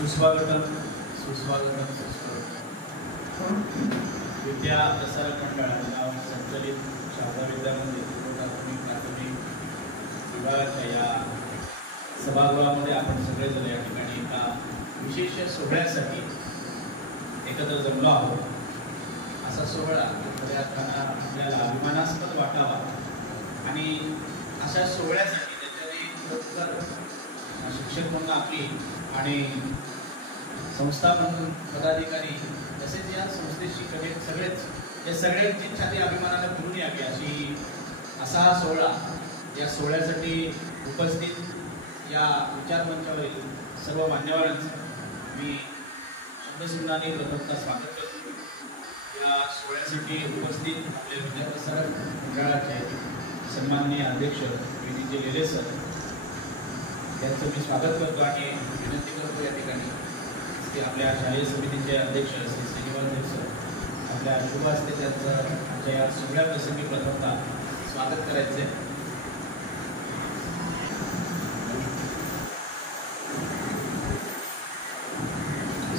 सुस्वागतम सुस्वागतम विद्या प्रसारक मंडळाच्या संचलित शारदा विद्या मंदिर प्राथमिक विभागाच्या या सभागृहामध्ये आपण सगळेजण या ठिकाणी एका विशेष सोहळ्यासाठी एकत्र जमलो आहोत. असा सोहळा आपल्याला अभिमानास्पद वाटावा आणि अशा सोहळ्यासाठी त्याच्याने शिक्षक म्हणून आपली आणि संस्था म्हणून पदाधिकारी तसेच या संस्थेशी सगळेच या सगळ्यांची छाती अभिमानाने भरून यावी असा हा सोहळा. या सोहळ्यासाठी उपस्थित या विचारमंचावरील सर्व मान्यवरांचं मी शब्दसिंहाने प्रथमतः स्वागत करतो. या सोहळ्यासाठी उपस्थित आपले विद्याप्रसारक मंडळाचे सन्माननीय अध्यक्ष विनीजी लेले सर यांचं मी स्वागत करतो आणि विनंती करतो या ठिकाणी की आपल्या शालेय समितीचे अध्यक्ष श्री श्रीनिवास सर आपल्या शुभ हस्ते त्यांचं आमच्या या सगळ्या प्रसंगी प्रथमतः स्वागत करायचे.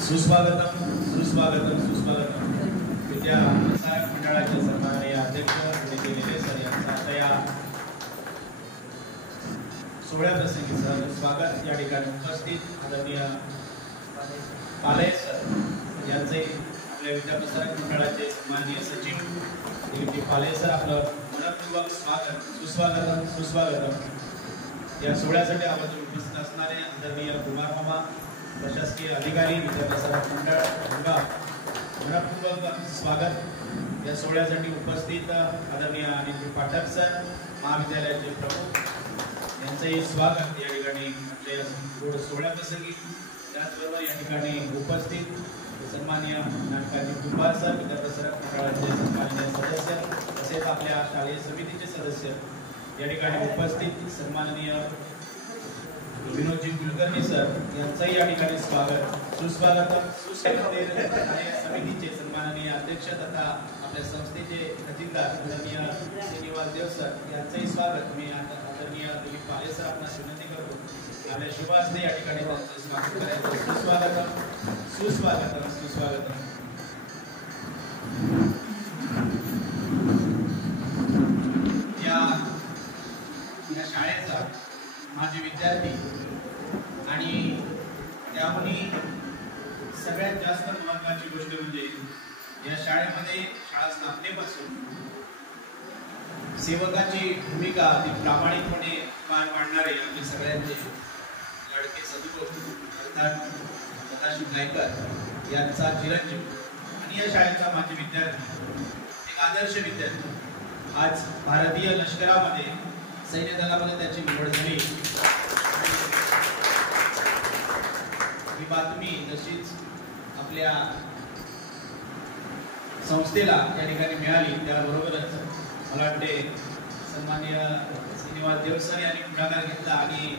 सुस्वागतम सुस्वागतम सुस्वागतम विद्या प्रसारक मंडळाचे सन्माननीय अध्यक्ष विनीजी लेले सर यांचं आता या सोहळ्या प्रसंगी सर स्वागत. या ठिकाणी उपस्थित आदरणीय पाले सर यांचे आपल्या विद्या प्रसारक मंडळाचे सन्माननीय सचिव दिलीपजी पाले सर आपलं मनपूर्वक स्वागत सुस्वागतम सुस्वागतम. या सोहळ्यासाठी आपण उपस्थित असणारे आदरणीय कुमार मामा प्रशासकीय अधिकारी विद्या प्रसारक मंडळ मनपूर्वक स्वागत. या सोहळ्यासाठी उपस्थित आदरणीय अनिल पाठक सर महाविद्यालयाचे प्रमुख यांचंही स्वागत या ठिकाणी आपल्या सोहळ्याप्रसंगी. त्याचबरोबर या ठिकाणी उपस्थित सन्माननीय नाटकाची कुंभार सर विद्या प्रसारक मंडळाचे सन्माननीय सदस्य तसेच आपल्या शालेय समितीचे सदस्य या ठिकाणी उपस्थित सन्माननीय विनोदजी कुलकर्णी सर यांचंही या ठिकाणी स्वागत सुस्वागतम. समितीचे सन्माननीय अध्यक्ष तथा आपल्या संस्थेचे खजिनदार आदरणीय श्रीनिवास देव सर यांचंही स्वागत. मी आदरणीय दिलीप पाले सर आपणास विनंती करतो आपल्या शुभ हस्ते या ठिकाणी त्यांचं स्वागत करायचं. सुस्वागतम सुस्वागतम सुस्वागतम. या शाळेचा माझे विद्यार्थी आणि त्यामुळे सगळ्यात जास्त महत्त्वाची गोष्ट म्हणजे या शाळेमध्ये शाळा स्थापनेपासून सेवकाची भूमिका ती प्रामाणिकपणे पार पाडणारे आम्ही सगळ्यांचे लाडके सदुभाऊ अर्थात सदाशिव गायकर यांचा चिरंजीव आणि या शाळेचा माझे विद्यार्थी एक आदर्श विद्यार्थी आज भारतीय लष्करामध्ये सैन्य दलामध्ये त्याची निवड झाली. ही बातमी तशीच आपल्या संस्थेला या ठिकाणी मिळाली. त्याबरोबरच मला वाटते सन्माननीय श्रीनिवास देव सर यांनी पुढाकार घेतला आणि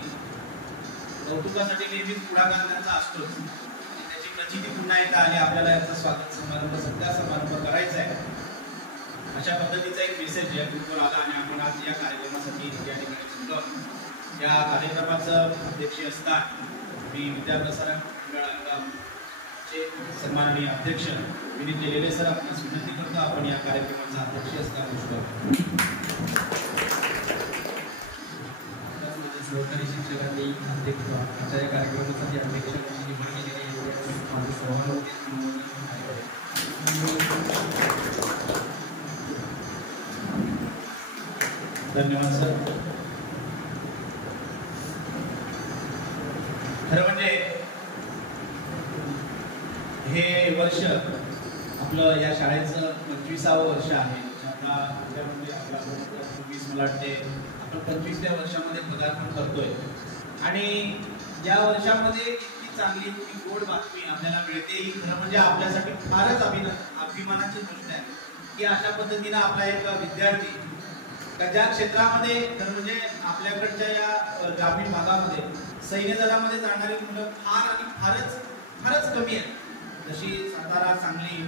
कौतुकासाठी नेहमीच पुढाकार त्यांचा असतोच. त्याची प्रचिती पुन्हा एकदा आली. आपल्याला याचा स्वागत समारंभ सत्कार समारंभ करायचा आहे अशा पद्धतीचा एक मेसेज या ग्रुपवर आला आणि आपण आज या कार्यक्रमासाठी या ठिकाणी जमलो. या कार्यक्रमाचं अध्यक्ष असताना मी विद्या प्रसारक मंडळाचे सन्माननीय अध्यक्ष विनीजी लेले सर आपणास विनंती करतो आपण या कार्यक्रमाचा अध्यक्ष असताना सहकारी शिक्षकांनी अध्यक्ष आजच्या या कार्यक्रमासाठी अध्यक्षांची निवड केलेली आहे. माझे सहभागी धन्यवाद सर. खरं म्हणजे हे वर्ष आपलं या शाळेचं 25वे वर्ष आहे. म्हणजे आपला 20 मला वाटते आपण 25व्या वर्षामध्ये पदार्पण करतोय आणि या वर्षामध्ये इतकी चांगली इतकी गोड बातमी आपल्याला मिळते ही खरं म्हणजे आपल्यासाठी फारच अभिमानाची गोष्ट आहे की अशा पद्धतीनं आपला एक विद्यार्थी ज्या क्षेत्रामध्ये म्हणजे आपल्याकडच्या या ग्रामीण भागामध्ये सैन्य दलामध्ये जाणारी मुलं फार आणि फारच कमी आहेत. जशी सातारा सांगली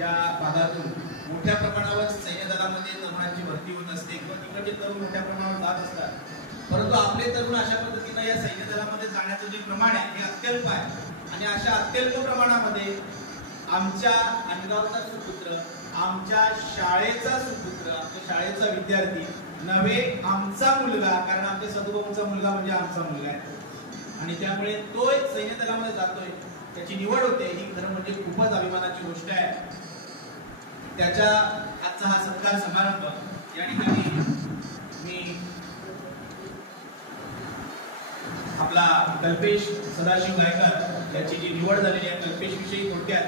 या भागातून मोठ्या प्रमाणावर सैन्य दलामध्ये तरुणांची भरती होत असते किंवा तिकडचे तरुण मोठ्या प्रमाणावर जात असतात. परंतु आपले तरुण अशा पद्धतीनं या सैन्य दलामध्ये जाण्याचं जे प्रमाण आहे हे अत्यल्प आहे आणि अशा अत्यल्प प्रमाणामध्ये आमच्या अनगावचा सुपुत्र, आमच्या शाळेचा सुपुत्र, आमच्या शाळेचा विद्यार्थी नव्हे आमचा मुलगा, कारण आमच्या सदुभाऊंचा मुलगा म्हणजे आमचा मुलगा आहे आणि त्यामुळे तो एक सैन्य दलामध्ये जातोय, त्याची निवड होते, ही खरं म्हणजे खूपच अभिमानाची गोष्ट आहे. त्याच्या आजचा हा सत्कार समारंभ या ठिकाणी मी आपला कल्पेश सदाशिव गायकर याची जी निवड झालेली आहे, कल्पेश विषयी थोडक्यात.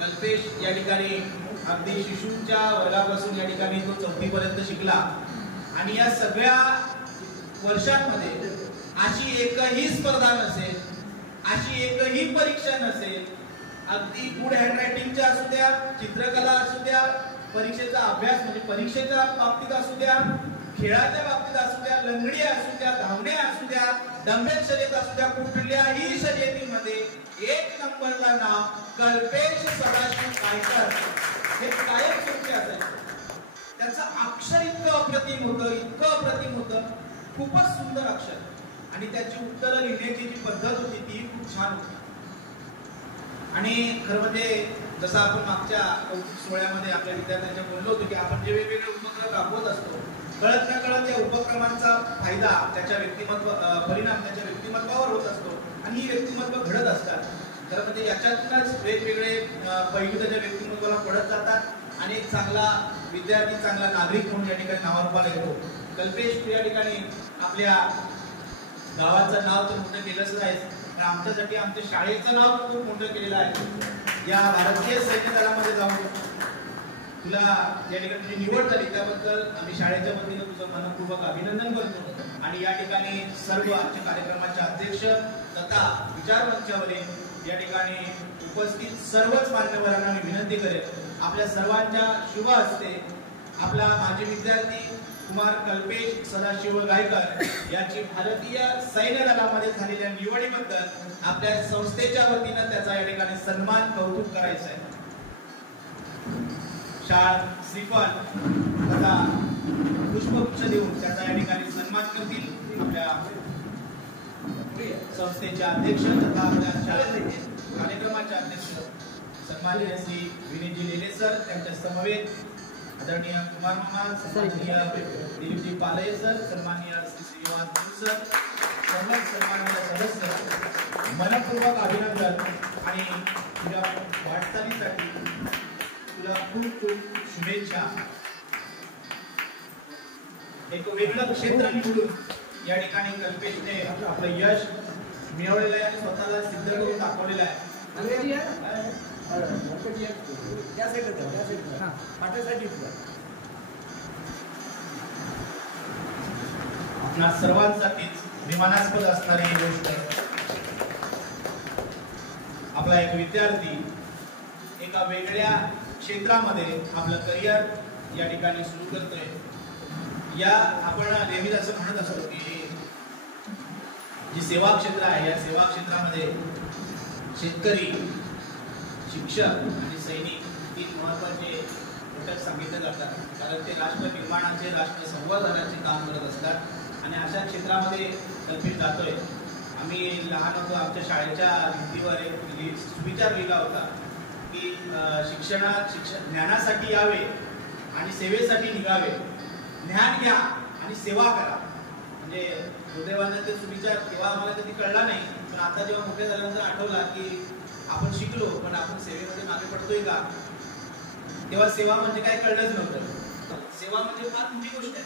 कल्पेश या ठिकाणी अगदी शिशूच्या वर्गापासून या ठिकाणी तो 4थी पर्यंत शिकला आणि या सगळ्या वर्षांमध्ये अशी एकही स्पर्धा नसेल, अशी एकही परीक्षा नसेल, अगदी गुड हँडरायटिंगच्या असू द्या, चित्रकला असू द्या, परीक्षेचा अभ्यास म्हणजे परीक्षेच्या बाबतीत असू द्या, खेळाच्या बाबतीत असू द्या, लंगडी असू द्या, धावणे असू द्या, डंबेल शर्यत असू द्या, कुठल्याही शर्यतीमध्ये 1 नंबरला नाव कल्पेश सदाशिव गायकर हे कायम स्वरूपी असायचं. त्याचं अक्षर इतकं अप्रतिम होतं, खूपच सुंदर अक्षर आणि त्याची उत्तरं लिहिण्याची जी पद्धत होती ती खूप छान होती. आणि खरं म्हणजे जसं आपण मागच्या कौतुक सोहळ्यामध्ये आपल्या विद्यार्थ्यांच्या बोललो होतो की आपण जे वेगवेगळे उपक्रम राबवत असतो, कळत न कळत या उपक्रमांचा फायदा त्याच्या परिणाम त्याच्या व्यक्तिमत्वावर होत असतो आणि ही व्यक्तिमत्व घडत असतात. खरं म्हणजे याच्यातूनच वेगवेगळे पैलू त्याच्या व्यक्तिमत्वाला पडत जातात आणि एक चांगला विद्यार्थी, चांगला नागरिक म्हणून या ठिकाणी नावारूपाला येतो. कल्पेश या ठिकाणी आपल्या गावाचं नाव तर मोठं केलंच आहे, पण आमच्यासाठी आमच्या शाळेचं नाव खूप मोठं केलेलं आहे. या भारतीय सैन्य दलामध्ये जाऊन तुला या ठिकाणी तुझी निवड झाली त्याबद्दल आम्ही शाळेच्या वतीनं तुझं मनपूर्वक अभिनंदन करतो. आणि या ठिकाणी सर्व आमच्या कार्यक्रमाचे अध्यक्ष तथा विचारमंचावरील या ठिकाणी उपस्थित सर्वच मान्यवरांना मी विनंती करेन, आपल्या सर्वांच्या शुभ हस्ते आपला माजी विद्यार्थी कुमार कल्पेश सदाशिव गायकर याची भारतीय सैन्य दलामध्ये झालेल्या निवडीबद्दल आपल्या संस्थेच्या वतीनं त्याचा या ठिकाणी सन्मान कौतुक करायचं आहे. शाळ श्रीफळ तथा पुष्पगुच्छ देऊन त्याचा या ठिकाणी सन्मान करतील आपल्या संस्थेचे अध्यक्ष तथा आपल्या शाळेचे कार्यक्रमाचे अध्यक्ष सन्माननीय श्री विनीतजी लेले सर, त्यांच्या समवेत आदरणीय कुमार मामा, सन्माननीय दिलीपजी पालय सर, सन्माननीय श्री श्रीनिवास गुरु सर, सर्व सन्माननीय सदस्य, मनपूर्वक अभिनंदन आणि तुझ्या वाटचालीसाठी तुला खूप खूप शुभेच्छा. एक वेगळं क्षेत्र निवडून या ठिकाणी कल्पेशने आपलं यश मिळवलेलं आहे आणि स्वतःला सिद्ध करून दाखवलेलं आहे. आपल्या सर्वांसाठीच अभिमानास्पद असणारी ही गोष्ट, आपला एक विद्यार्थी एका वेगळ्या क्षेत्रामध्ये आपलं करिअर या ठिकाणी सुरू करतोय. या आपण नेहमीच असं म्हणत असतो की जी सेवा क्षेत्र आहे या सेवा क्षेत्रामध्ये शेतकरी, शिक्षक आणि सैनिक 3 महत्वाचे घटक सांगितले जातात, कारण ते राष्ट्र निर्माणाचे, राष्ट्र संवर्धनाचे काम करत असतात आणि अशा क्षेत्रामध्ये कल्पेश जातोय. आम्ही लहान होतो, आमच्या शाळेच्या भिंतीवर एक सुविचार लिहिला होता की ज्ञानासाठी यावे आणि सेवेसाठी निघावे, ज्ञान घ्या आणि सेवा करा. म्हणजे दुर्दैवाने ते सुविचार तेव्हा आम्हाला कधी कळला नाही, पण आता जेव्हा मोठे झाल्यानंतर आठवला की आपण शिकलो पण आपण सेवेमध्ये मागे पडतोय का, तेव्हा सेवा म्हणजे काय कळलंच नव्हतं. सेवा म्हणजे फार मोठी गोष्ट आहे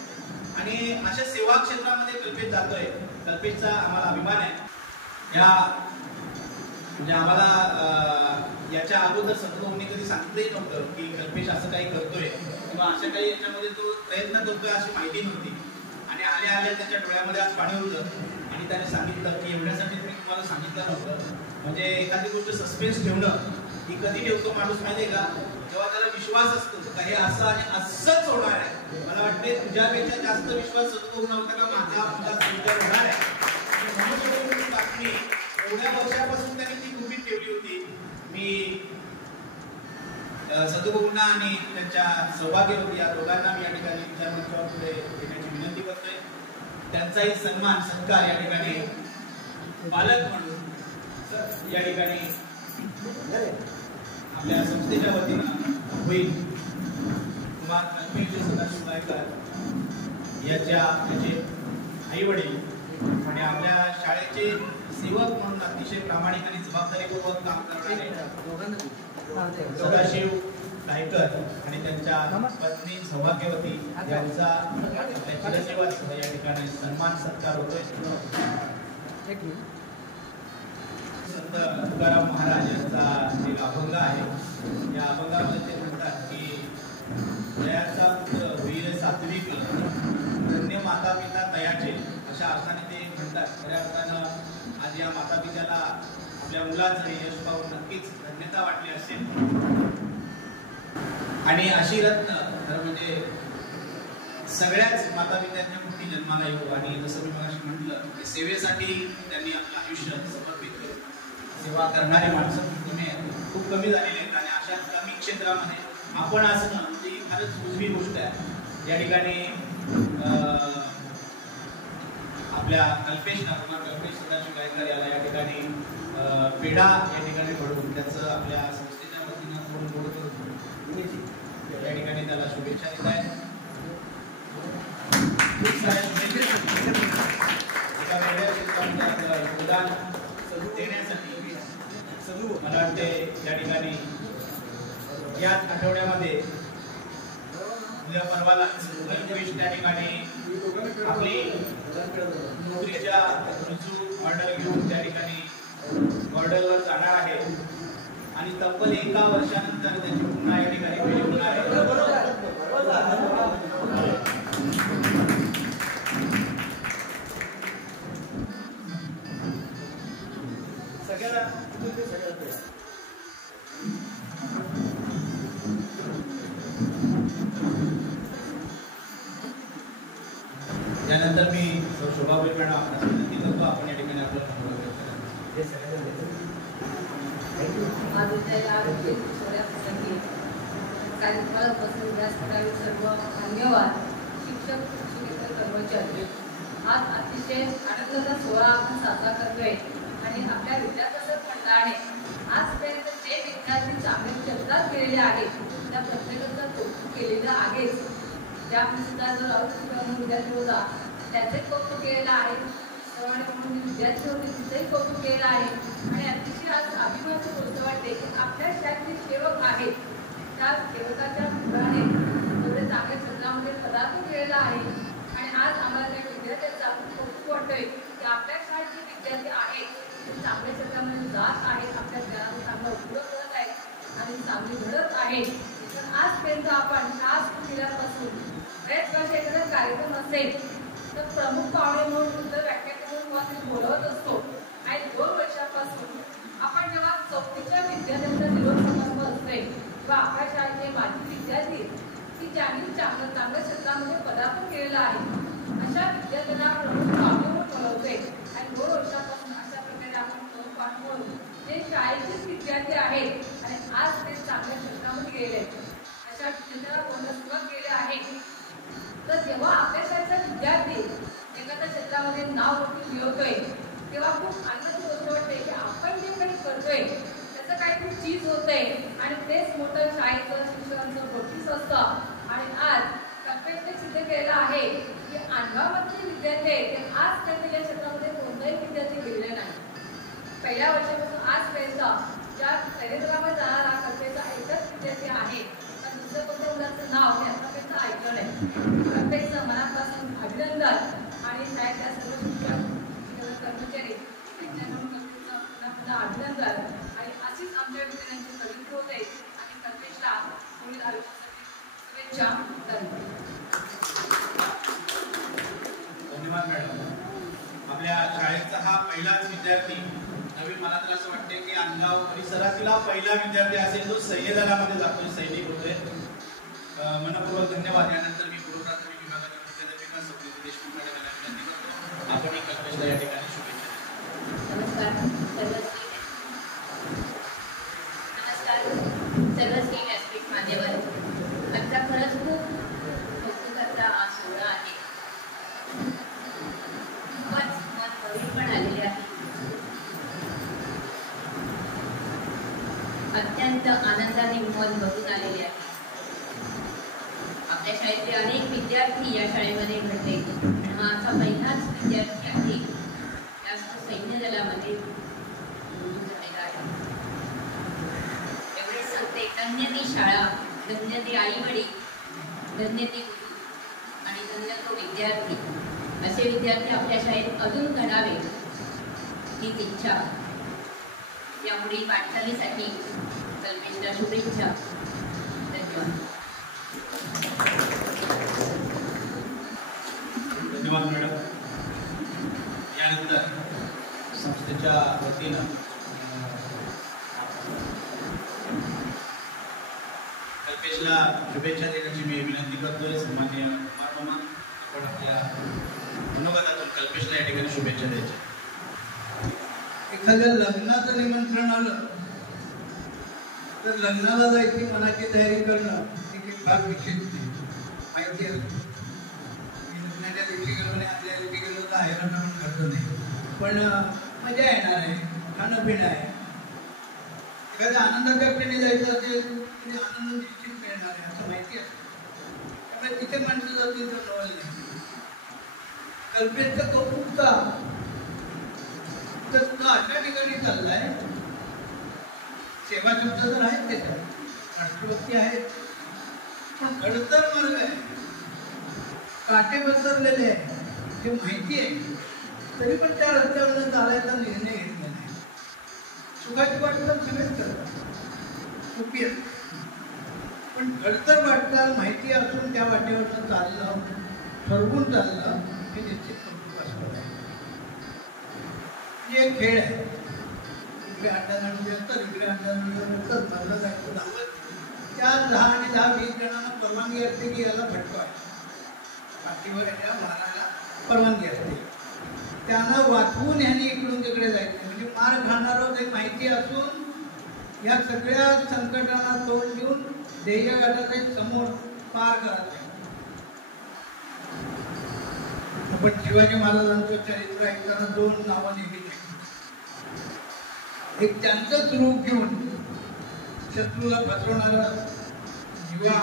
आणि अशा सेवा क्षेत्रामध्ये कल्पेश जातोय. कल्पेशचा आम्हाला अभिमान आहे. या म्हणजे आम्हाला याच्या अगोदर सततने कधी सांगितलंही नव्हतं की कल्पेश असं काही करतोय किंवा अशा काही याच्यामध्ये तो प्रयत्न करतोय अशी माहिती नव्हती. आणि आल्या आल्या त्याच्या डोळ्यामध्ये आज पाणी होतं आणि त्याने सांगितलं की एवढ्यासाठी मी तुम्हाला सांगितलं नव्हतं. म्हणजे एखादी गोष्ट सस्पेन्स ठेवणं ही कधी ठेवतो माणूस माहिती आहे का, जेव्हा त्याला विश्वास असतो का हे असं आणि असंच होणार आहे. मला वाटते तुझ्यापेक्षा जास्त विश्वास सतू नव्हता का माझा विचार होणार आहे. म्हणून बातमी एवढ्या वर्षापासून त्यांनी ती गुपित ठेवली होती. मी सदुभाऊंना आणि त्यांच्या सौभाग्यवती या दोघांना मी या ठिकाणी विचारमंचावर पुढे येण्याची विनंती करतोय. त्यांचाही सन्मान सत्कार या ठिकाणी पालक म्हणून या ठिकाणी आपल्या संस्थेच्या वतीनं होईल कुमार कल्पेश सदाशिव गायकवाड याचे आई वडील आणि आपल्या शाळेचे सेवक म्हणून अतिशय प्रामाणिक आणि जबाबदारीपूर्वक काम करणारे सदाशिव गायकर आणि त्यांच्या पत्नी सौभाग्यवती यांचा चिरंजीवाचा या ठिकाणी सन्मान सत्कार होतोय. संत तुकाराम महाराज यांचा एक अभंग आहे. या अभंगामध्ये ते म्हणतात की दयाचा पुत्र वीर सात्विक धन्य माता पिता दयाचे, अशा अर्थाने ते म्हणतात. खऱ्या अर्थानं आज या माता पित्याला आपल्या मुलाचं यश पाहून नक्कीच धन्यता वाटली असेल. आणि अशी रत्न खरं म्हणजे सगळ्याच माता पित्यांच्या मुठी जन्माला येऊ. आणि जसं मी मगाशी म्हटलं की सेवेसाठी त्यांनी आपलं आयुष्य समर्पित केलं. सेवा करणारी माणसं खूप कमी झालेली आहेत आणि अशा कमी क्षेत्रामध्ये आपण असणं म्हणजे ही फारच उजवी गोष्ट आहे. या ठिकाणी आपल्या कल्पेश सदाशिव गायकर याला या ठिकाणी पेढा या ठिकाणी घडवून त्याचं आपल्या संस्थेच्या वतीनं गोड करून या ठिकाणी त्याला शुभेच्छा देत आहेत. खूप साऱ्या शुभेच्छा एका वेगळ्या क्षेत्रामध्ये योगदान देण्यासाठी मला वाटते या ठिकाणी याच आठवड्यामध्ये उद्या परवाला त्या ठिकाणी आपली नोकरीच्या रुजू ऑर्डर घेऊन त्या ठिकाणी ऑर्डरवर जाणार आहे आणि तब्बल 1 वर्षानंतर त्याची पुन्हा या ठिकाणी भेट होणार आहे. त्यानंतर मी शोभाबाई मॅडम आपल्याला विनंती करतो आपण या ठिकाणी आपलं कार्यक्रमाला उपस्थित व्यासपीठावर सर्व धन्यवाद. शिक्षक शिक्षकेतर कर्मचारी, आज अतिशय आनंदाचा सोहळा आपण साजरा करतोय आणि आपल्या विद्यार्थ्यांचं मंडळाने आजपर्यंत जे विद्यार्थी चांगले क्षेत्रात गेलेले आहेत त्या प्रत्येकाचं कौतुक केलेलं आहेच. ज्या सुद्धा जो राऊत विद्यार्थी होता त्याचे कौतुक केलेलं आहे. सवर्ण म्हणून विद्यार्थी होते तिचंही कौतुक केलेलं आहे. आणि अतिशय आज अभिमानाची गोष्ट वाटते की आपल्या शाळेतले सेवक आहेत त्या सेवकाच्या मुलाने एवढे चांगल्या क्षेत्रामध्ये पदार्पण केलेला आहे. आणि आज आम्हाला त्या विद्यार्थ्यांचं आपण कौतुक वाटतोय की आपल्या शाळेतले विद्यार्थी आहेत ते चांगल्या क्षेत्रामध्ये जात आहेत, आपल्या ज्ञानाचा चांगला उपयोग करत आहेत आणि चांगली घडत आहेत. पण आजपर्यंत आपण शाळा सुरू केल्यापासून बरेच वर्ष एखादा कार्यक्रम असेल तर प्रमुख पाहुणे म्हणून इतर व्याख्याते म्हणून बोलवत असतो. आणि 2 वर्षापासून आपण जेव्हा 4थीच्या विद्यार्थ्यांचा निरोप समारंभ असतोय किंवा आपल्या शाळेचे माजी विद्यार्थी की ज्यांनी चांगल्या क्षेत्रामध्ये पदार्पण केलेलं आहे अशा विद्यार्थ्यांना प्रमुख पाहुणे म्हणून बोलवतोय. आणि 2 वर्षापासून अशा प्रकारे आपण प्रमुख पाहुणे म्हणून जे शाळेचेच विद्यार्थी आहेत आणि आज ते चांगल्या क्षेत्रामध्ये गेलेले आहेत अशा विद्यार्थ्यांना बोलणं सुरुवात केले आहे. तर जेव्हा आपल्या शाळेचा विद्यार्थी एखाद्या क्षेत्रामध्ये नाव वरती मिळवतोय तेव्हा खूप आनंदाची गोष्ट वाटते की आपण जे काही करतोय त्याचं काहीतरी चीज होतंय आणि तेच मोठं शाळेचं शिक्षकांचं बक्षीस असतं. आणि आज कल्पेशने सिद्ध केलेलं आहे की अनुभवामधले विद्यार्थी आहेत ते आज त्यांनी या क्षेत्रामध्ये कोणताही विद्यार्थी गेलेले नाही. पहिल्या वर्षापासून आजपर्यंत ज्या शरीरामध्ये जाणारा कल्पेशचा एकच विद्यार्थी आहे तर दुसऱ्या कोणत्या मुलाचं नाव मी आतापर्यंत ऐकलं नाही. कल्पेशचं मनापासून अभिनंदन. आणि शाळेतल्या सर्व शिक्षक कर्मचारी त्यांच्याकडून कल्पेशचं पुन्हा पुन्हा अभिनंदन. आणि अशीच आमच्या विद्यार्थ्यांची प्रगती होते आणि कल्पेशला पुढील आयुष्यासाठी शुभेच्छा. धन्यवाद मॅडम. आपल्या शाळेचा हा पहिलाच विद्यार्थी नवीन, मला तर असं वाटते की अंगाव परिसरातला पहिला विद्यार्थी असेल जो सैन्यदलामध्ये जातोय, सैनिक होतोय. मनपूर्वक धन्यवाद. यानंतर मी पूर्वप्राथमिक विभागाच्या मुख्याध्यापिका सौभाग्यवती देशमुख मॅडमला विनंती करतो आपण कल्पेशला या ठिकाणी शुभेच्छा. सर्व स्कीम व्यासपीठ मान्यवर, आजचा खरंच खूप कौतुकाचा हा सोहळा आहे. खूपच मन भरून पण आलेले आहे. अत्यंत आनंदाने मन भरून आलेले आहे. आपल्या शाळेतले अनेक विद्यार्थी या शाळेमध्ये घडले. माझा पहिलाच विद्यार्थी आहे त्यास सैन्य दलामध्ये झालेला आहे. एवढे सांगते, धन्य ती शाळा, धन्य ते आई वडील, धन्य ती गुरु आणि धन्य तो विद्यार्थी. असे विद्यार्थी आपल्या शाळेत अजून घडावे हीच इच्छा. या पुढील वाटचालीसाठी कल्पेशला शुभेच्छा. धन्यवाद. धन्यवाद मॅडम. यानंतर संस्थेच्या वतीनं कल्पेशला शुभेच्छा देण्याची मी विनंती करतोय. सन्माननीय कुमार मामा, आपण आपल्या मनोगतातून कल्पेशला या ठिकाणी शुभेच्छा द्यायच्या. एखाद्या लग्नाचं निमंत्रण आलं तर लग्नाला जायची मनाची तयारी करणं ही फार विशेष माहिती आहे. लग्नाच्या दिवशी गेलो नाही, आदल्या दिवशी गेलो तर हैराण पण घडतो नाही, पण मजा येणार आहे, खाणं पिणं आहे. एखाद्या आनंदाच्या क्षणी जायचं असेल म्हणजे आनंद निश्चित मिळणार आहे असं माहिती असतं. त्यामुळे तिथे माणसं जातील तर नवल नाही. कल्पेशचं कौतुक का तर तो अशा ठिकाणी चाललाय, सेवा शब्द तर आहेत त्याच्यात, राष्ट्रभक्ती आहे, पण खडतर मार्ग आहे, काटे बसरलेले आहे, हे माहिती आहे, तरी पण त्या रस्त्यावर चालायचा निर्णय घेतला नाही. सुखाची वाटचाल सगळेच करतात, सोपी आहे, पण खडतर वाटचाल माहिती असून त्या वाटेवर चाललं, ठरवून चाललं, हे निश्चित कौतुकास्पद आहे. एक खेळ आहे, इकडे 8 जण असतात, इकडे 8 जण असतात, मधला जायचं धावत. त्या 10 आणि 10-20 जणांना परवानगी असते की याला फटका आहे, पाठीवर याच्या मारायला परवानगी असते. त्यांना वाचवून ह्यांनी इकडून तिकडे जायचं, म्हणजे मार खाणारं ते माहिती असून या सगळ्या संकटांना तोंड देऊन ध्येय गाठाचे समोर पार करायचे. आपण शिवाजी महाराजांचं चरित्र ऐकताना 2 नावं नेहमी, एक त्यांचंच रूप घेऊन शत्रूला फसवणारा युवा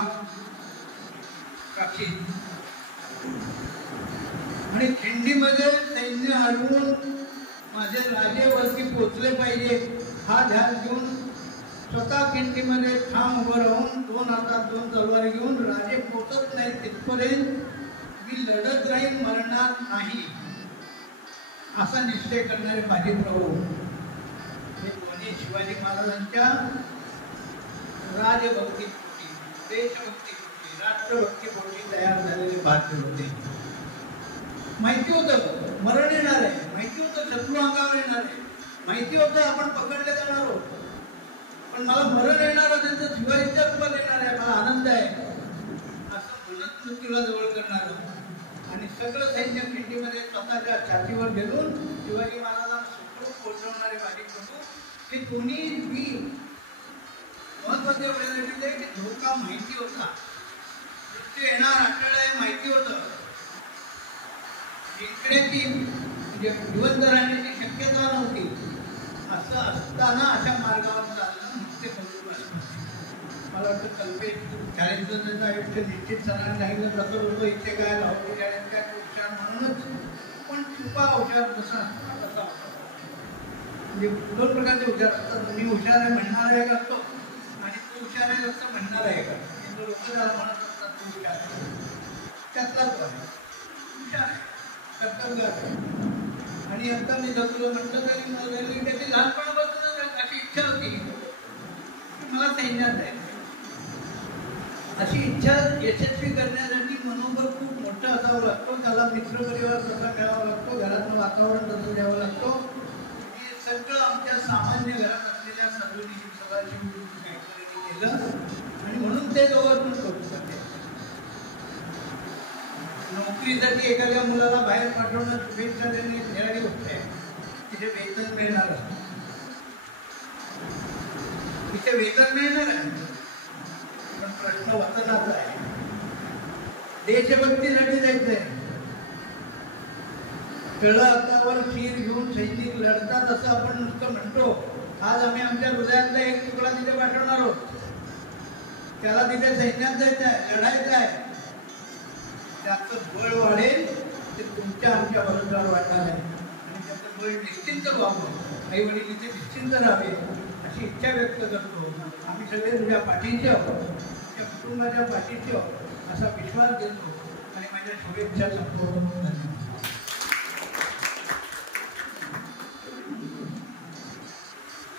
काकी आणि खिंडीमध्ये सैन्य हलवून माझे राजे वरती पोचले पाहिजे हा ध्यान घेऊन स्वतः खिंडीमध्ये ठाम उभं राहून 2 हातात 2 तलवारी घेऊन राजे पोचत नाही तिथपर्यंत मी लढत राहील, मरणार नाही असा निश्चय करणारे बाजीप्रभू हे दोन्ही शिवाजी महाराजांच्या राजभक्तीपोटी, देशभक्तीपोटी, राष्ट्रभक्तीपोटी तयार झालेले भारतीय होते. माहिती होतं मरण येणार आहे, माहिती होतं शत्रू अंगावर येणार आहे, माहिती होतं आपण पकडले जाणार आहोत, पण मला मरण येणार असेल तर शिवाजीच्या रूपात येणार आहे, मला आनंद आहे असं म्हणत मृत्यूला जवळ करणार आणि सगळं सैन्य खिंडीमध्ये स्वतःच्या छातीवर घेऊन शिवाजी महाराजांना सुखरूप पोहोचवणारे बाजीप्रभू हे दोन्ही वीर महत्वाचे वेळेला की धोका माहिती होता, मृत्यू येणार अटळ आहे माहिती होतं, जिंकण्याची म्हणजे जिवंत राहण्याची शक्यता नव्हती, असं असताना अशा मार्गावर चालणं ते कौतुक असतं. मला वाटतं कल्पेश शाळेचं त्याचं आयुष्य निश्चित सणाने सांगितलं तसं होतं. इथे काय लावते शाळेत काय हुशार म्हणूनच, पण कृपा हुशार जसा असतो तसा होता. म्हणजे 2 प्रकारचे हुशार असतात, मी हुशार आहे म्हणणारा एक असतो आणि तू हुशार आहे असं म्हणणारा एक असतो. लोक त्याला म्हणत असतात तू हुशार आहे, त्यातलाच आहे, हुशार आहे, कर्तव्य आहे. आणि आता मी जगलो म्हटलं तरी त्याची लहानपणापासूनच अशी इच्छा होती की मला सैन्यात आहे. अशी इच्छा यशस्वी करण्यासाठी मनोबल खूप मोठं असावं लागतो, त्याला मित्रपरिवार तसा मिळावा लागतो, घरातलं वातावरण तसं द्यावं लागतो. हे सगळं आमच्या सामान्य घरात असलेल्या सर्वांनी सदाशिव केलं आणि म्हणून ते गव्हर्नमेंट करू शकते. नोकरीसाठी एखाद्या मुलाला बाहेर पाठवणं शुभेच्छा देणे निराळी गोष्ट आहे. तिथे वेतन मिळणार आहे, तिथे वेतन मिळणार आहे, पण प्रश्न वतनाचा आहे. देशभक्तीसाठी जायचंय, तळहातावर शिर घेऊन सैनिक लढतात असं आपण नुसतं म्हणतो. आज आम्ही आमच्या हृदयातला एक तुकडा तिथे पाठवणार आहोत. त्याला तिथे सैन्यात जायचं आहे, लढायचं आहे. त्याचं बळ वाढेल ते तुमच्या आमच्या बरोबर वाढणार आहे आणि त्याचं बळ निश्चिंत व्हावं, आई वडील इथे निश्चिंत राहावे अशी इच्छा व्यक्त करतो. आम्ही सगळे तुझ्या पाठीचे आहोत, तुझ्या कुटुंबाच्या पाठीचे आहोत असा विश्वास देतो आणि माझ्या शुभेच्छा सांगतो. धन्यवाद.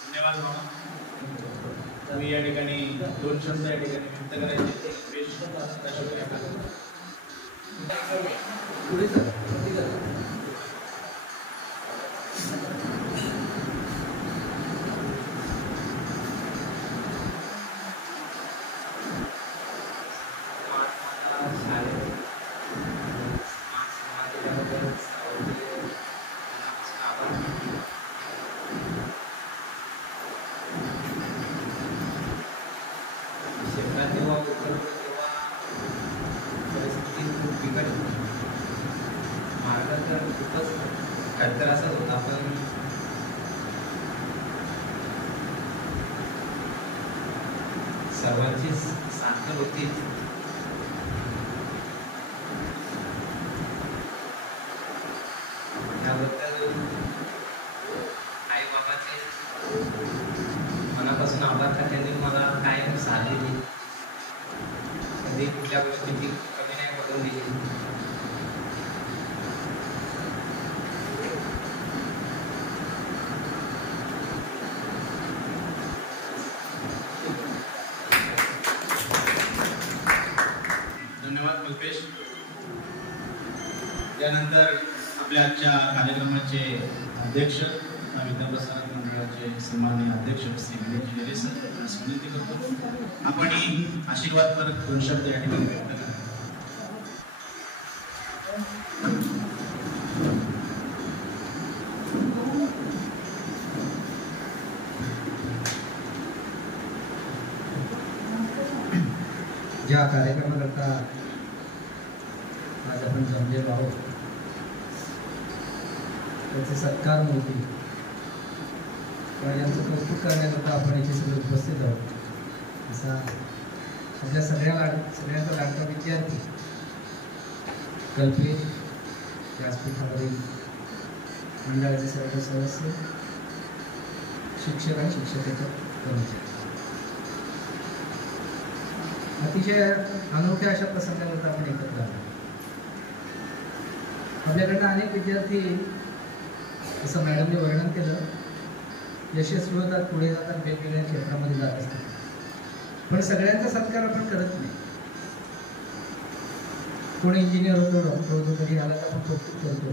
धन्यवाद बाबा. मी या ठिकाणी 2 शब्द या ठिकाणी व्यक्त करायचे. पुढे जा. सर्वांची साखर होती. त्याबद्दल आई बाबाचे मनापासून आभार. त्यांनी मला कायम साथ दिली, कधी कुठल्या गोष्टीची कमी नाही पडून दिली. कल्पेश. त्यानंतर आपल्या आजच्या कार्यक्रमाचे अध्यक्ष, विद्याप्रसारक मंडळाचे सन्माननीय अध्यक्ष श्री विनोद जिरे सर, विनंती करतो आपण आशीर्वादपर 2 शब्द या ठिकाणी व्यक्त करा. ज्या कार्यक्रमाकरता आज आपण जमलेलो आहोत त्याचे सत्कार मूर्ती यांचं कौतुक करण्याकरता आपण इथे सगळे उपस्थित आहोत. असा आपल्या सगळ्यांचा लाडका विद्यार्थी कल्पेश, व्यासपीठावरील मंडळाचे सर्व सदस्य, शिक्षक आणि शिक्षकेतर कर्मचारी, अतिशय अनोख्या अशा प्रसंगाकरता आपण एकत्र आलो. आपल्याकडनं अनेक विद्यार्थी, जसं मॅडमने वर्णन केलं, यशस्वी होतात, पुढे जातात, वेगवेगळ्या क्षेत्रामध्ये जात असतात. पण सगळ्यांचा सत्कार आपण करत नाही. कोणी इंजिनियर होतो, डॉक्टर होतो, कधी आला तर आपण कौतुक करतो.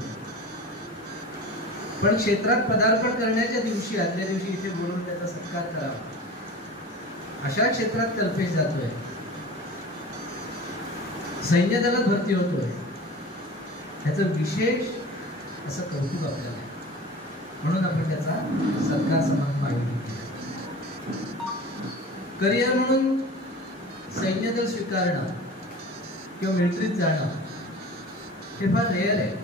पण क्षेत्रात पदार्पण करण्याच्या दिवशी, आदल्या दिवशी इथे बोलून त्याचा सत्कार करावा, अशा क्षेत्रात कल्पेश जातोय. सैन्य दलात भरती होतोय, ह्याचं विशेष असं कौतुक आपल्याला आहे. म्हणून आपण त्याचा सत्कार समारंभ आयोजित केला. करिअर म्हणून सैन्य दल स्वीकारणं किंवा मिलिटरीत जाणं हे फार रेअर आहे.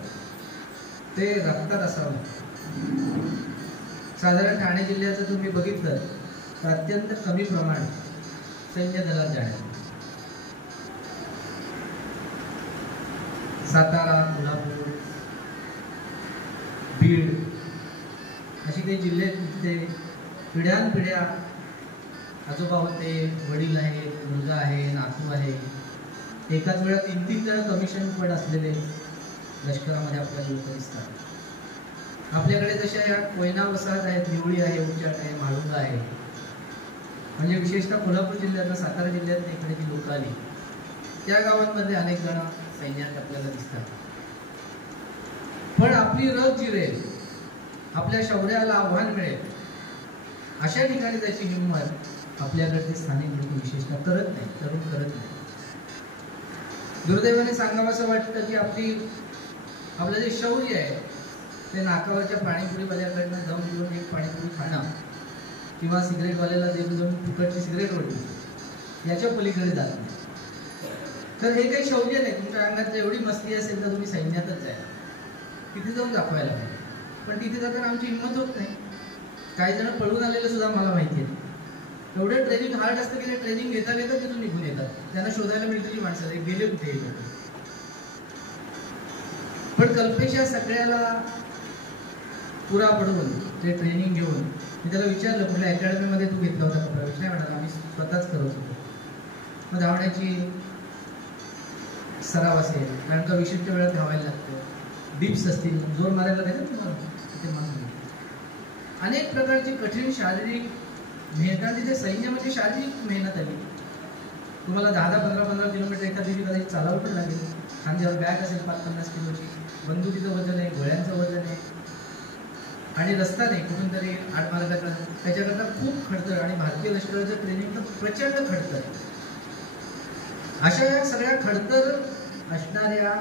ते रक्तात असावं. साधारण ठाणे जिल्ह्याचं तुम्ही बघितलं तर अत्यंत कमी प्रमाण सैन्य दलात जाण्याचं. सातारा, कोल्हापूर, बीड अशी काही जिल्हे तिथे पिढ्यानपिढ्या आजोबा होते, वडील आहेत, मुलगा आहे, नातू आहे, एकाच वेळा 3-3 जण कमिशन पद असलेले लष्करामध्ये आपल्याला लोक दिसतात. आपल्याकडे जशा या कोयना वसाहत आहेत, निवळी आहे, उच्चाट आहे, म्हाळुंगा आहे, म्हणजे विशेषतः कोल्हापूर जिल्ह्यातला, सातारा जिल्ह्यात इकडे जी लोक आली त्या गावांमध्ये अनेक जण सैन्यात आपल्याला दिसतात. पण आपली रग जिरेल, आपल्या शौर्याला आव्हान मिळेल अशा ठिकाणी त्याची हिंमत आपल्याकडे स्थानिक लोक विशेषतः करत नाही, तरुण करत नाही. दुर्दैवाने सांगावं असं वाटतं की आपलं जे शौर्य आहे ते नाकावरच्या पाणीपुरीवाल्याकडनं जाऊन घेऊन एक पाणीपुरी खाणं किंवा सिगरेटवाल्याला देऊन फुकटची सिगरेट ओढली याच्या पलीकडे जात नाही. तर हे काही शौर्य नाही. तुमच्या अंगात एवढी मस्ती असेल तर तुम्ही सैन्यातच जायला. तिथे जाऊन दाखवायला पाहिजे. पण तिथे जाताना आमची हिंमत होत नाही. काही जण पळून आलेलं सुद्धा मला माहिती आहे. एवढं ट्रेनिंग हार्ड असतं की ते ट्रेनिंग घेता घेता तिथून निघून येतात. त्यांना शोधायला मिळतील माणसं गेले कुठे गेले. पण कल्पेशा सगळ्याला पुरा पडवून ते ट्रेनिंग घेऊन मी त्याला विचारलं कुठल्या अकॅडमीमध्ये तू घेतला होता का प्रवेश. नाही म्हणाला आम्ही स्वतःच करत होतो. मग धावण्याची सराव असेल कारण का विशिष्ट वेळात धावायला लागतं. डिप्स असतील जोर मारायला पाहिजे तुम्हाला तिथे मारून अनेक प्रकारची कठीण शारीरिक मेहनत. तिथे सैन्य म्हणजे शारीरिक मेहनत आली. तुम्हाला 10-15 किलोमीटर एका दिवशी कदाचित चालावं पण लागेल. खांद्यावर बॅग असेल 5-50 किलोची. बंदुकीचं वजन आहे, गोळ्यांचं वजन आहे आणि रस्ता नाही कुठून तरी आडमार्गाचा. त्याच्याकरता खूप खडतर आणि भारतीय लष्कराचं ट्रेनिंग तर प्रचंड खडतर आहे. अशा या सगळ्या खडतर असणाऱ्या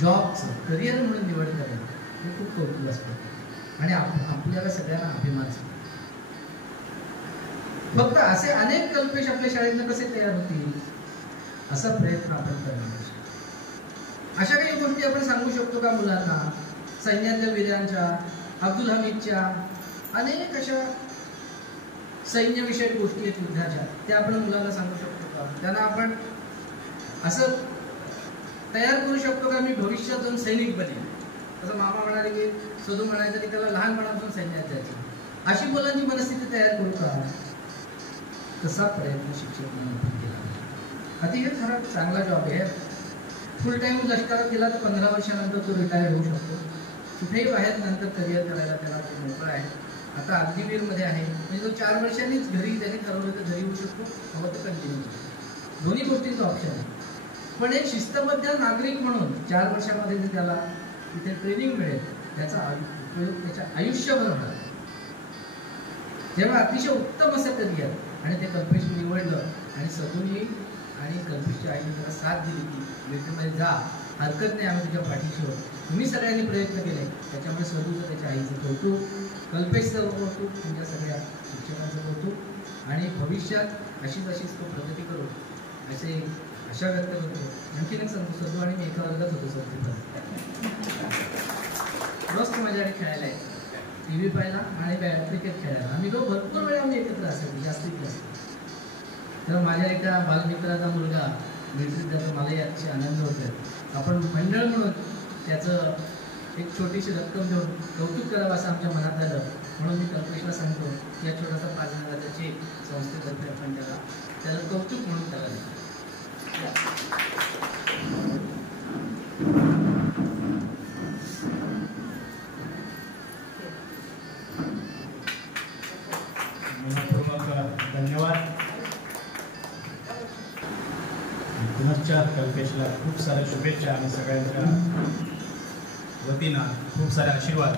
जॉबचं करिअर म्हणून निवड करणं हे खूप कौतुक असतं आणि आपल्याला सगळ्यांना अभिमान असतो. फक्त असे अनेक कल्पेश आपल्या शाळेतनं कसे तयार होतील असा प्रयत्न आपण करणार. अशा काही गोष्टी आपण सांगू शकतो का मुलांना. सैन्यातल्या वीरांच्या, अब्दुल हमीदच्या अनेक अशा सैन्यविषयक गोष्टी आहेत युद्धाच्या, त्या आपण मुलांना सांगू शकतो का. त्यांना आपण असं तयार करू शकतो का मी भविष्यात जाऊन सैनिक बनेन. असं मामा म्हणाले की सदू म्हणायचं की त्याला लहानपणापासून सैन्यात जायचं. अशी मुलांची मनस्थिती तयार करू का. तसा प्रयत्न शिक्षक म्हणून केला. अतिशय खरा चांगला जॉब आहे. फुल टाइम लष्करात गेला तर 15 वर्षानंतर तो रिटायर होऊ शकतो. कुठेही बाहेर नंतर करिअर करायला त्याला मोकळा आहे. आता अग्निवीरमध्ये आहे म्हणजे तो 4 वर्षांनीच घरी त्याने ठरवलं तर घरी येऊ शकतो, हवं तर कंटिन्यू करू. दोन्ही गोष्टींचा ऑप्शन आहे. पण एक शिस्तबद्ध नागरिक म्हणून 4 वर्षामध्ये जर त्याला तिथे ट्रेनिंग मिळेल त्याचा उपयोग त्याच्या आयुष्यभर होणार. तेव्हा अतिशय उत्तम असं करिअर आणि ते कल्पेश निवडलं आणि सदूनी आणि कल्पेशच्या आईने त्याला साथ दिली की मिलिटरीमध्ये जा, हरकत नाही, आम्ही तुझ्या पाठीशी होतो. तुम्ही सगळ्यांनी प्रयत्न केले त्याच्यामुळे सदूचं त्याच्या आईचं कौतुक, कल्पेशचं कौतुक, तुमच्या सगळ्या शिक्षकांचं कौतुक आणि भविष्यात अशीच तो प्रगती करू असे आशा व्यक्त करतो. आणखीन एक सांगतो सदू आणि मी एका वर्गात होतो सर. मस्त मजा आणि खेळायला आहे. TV पाहायला आणि क्रिकेट खेळायला आम्ही भरपूर वेळा आम्ही एकत्र असायचो जास्तीत जास्त. तर माझ्या एका बालमित्राचा मुलगा मिलिटरीत जातो. मलाही अतिशय आनंद होतो. आपण मंडळ म्हणून त्याचं एक छोटीशी रक्कम देऊन कौतुक करावं असं आमच्या मनात आलं. म्हणून मी कल्पेशला सांगतो की या छोटासा 5,000चा चेक संस्थेतर्फे आपण त्याला कौतुक म्हणून त्याला देतो. धन्यवाद. पुनश्च कल्पेशला खूप साऱ्या शुभेच्छा आणि सगळ्यांच्या वतीनं खूप सारे आशीर्वाद.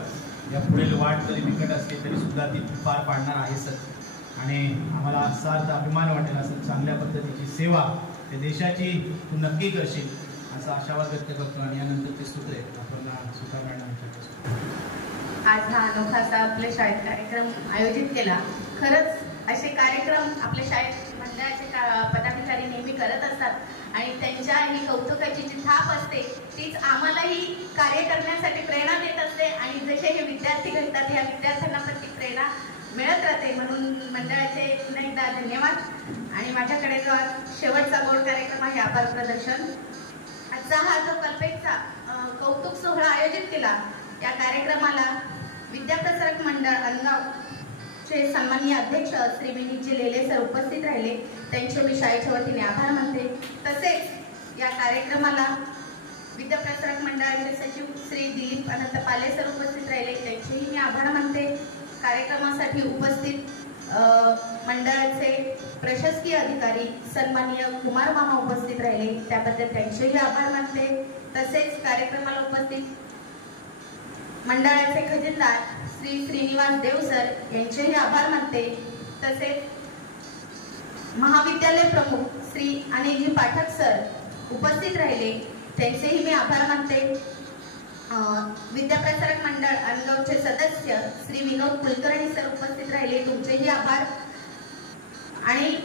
या पुढील वाट जरी बिकट असली तरी सुद्धा ती पार पाडणार आहेच आणि आम्हाला असा अभिमान वाटेल असं चांगल्या पद्धतीची सेवा त्या देशाची तू नक्की करशील असा आशावाद व्यक्त करतो. आणि यानंतर ते सूत्रे आपण सुद्धा मॅडम आज हा अनोखा असा आपल्या शाळेत कार्यक्रम आयोजित केला. खरंच असे कार्यक्रम आपल्या शाळेत मंडळाचे पदाधिकारी नेहमी करत असतात आणि त्यांच्या ही कौतुकाची जी थाप असते तीच आम्हालाही कार्य करण्यासाठी प्रेरणा देत असते आणि जसे हे विद्यार्थी घडतात ह्या विद्यार्थ्यांना पण ती प्रेरणा मिळत राहते. म्हणून मंडळाचे पुन्हा एकदा धन्यवाद. आणि माझ्याकडे जो आज शेवटचा गोड कार्यक्रम आहे आभार प्रदर्शन. आजचा हा जो कल्पेशचा कौतुक सोहळा आयोजित केला या कार्यक्रमाला विद्याप्रसारक मंडळ अनगावचे सन्माननीय अध्यक्ष श्री विनीतजी लेले सर उपस्थित राहिले. त्यांचे मी शाळेच्या वतीने आभार मानते. तसेच या कार्यक्रमाला विद्याप्रसारक मंडळाचे सचिव श्री दिलीप अनंत पाले सर उपस्थित राहिले. त्यांचेही मी आभार मानते. कार्यक्रमासाठी उपस्थित मंडळाचे प्रशासकीय अधिकारी सन्माननीय कुमार मामा उपस्थित राहिले त्याबद्दल त्यांचेही आभार मानते. तसेच कार्यक्रमाला उपस्थित मंडळाचे खजिनदार श्री श्रीनिवास देव सर यांचेही आभार मानते. तसेच महाविद्यालय प्रमुख श्री अनिलजी पाठक सर उपस्थित राहिले त्यांचेही मी आभार मानते. विद्याप्रसारक मंडळ अनगावचे सदस्य श्री विनोद कुलकर्णी सर उपस्थित राहिले तुमचेही आभार. आणि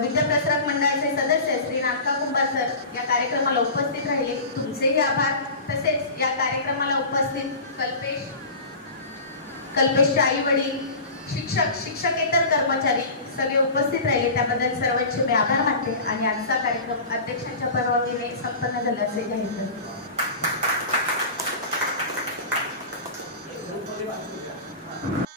विद्याप्रसारक मंडळाचे सदस्य श्री नाटका कुंभार सर या कार्यक्रमाला उपस्थित राहिले तुमचेही आभार. तसेच या कार्यक्रमाला उपस्थित कल्पेशचे आई वडील, शिक्षक, शिक्षकेतर कर्मचारी सगळे उपस्थित राहिले त्याबद्दल सर्वांचे मी आभार मानते आणि आजचा कार्यक्रम अध्यक्षांच्या परवानगीने संपन्न झाला असे जाहीर करते.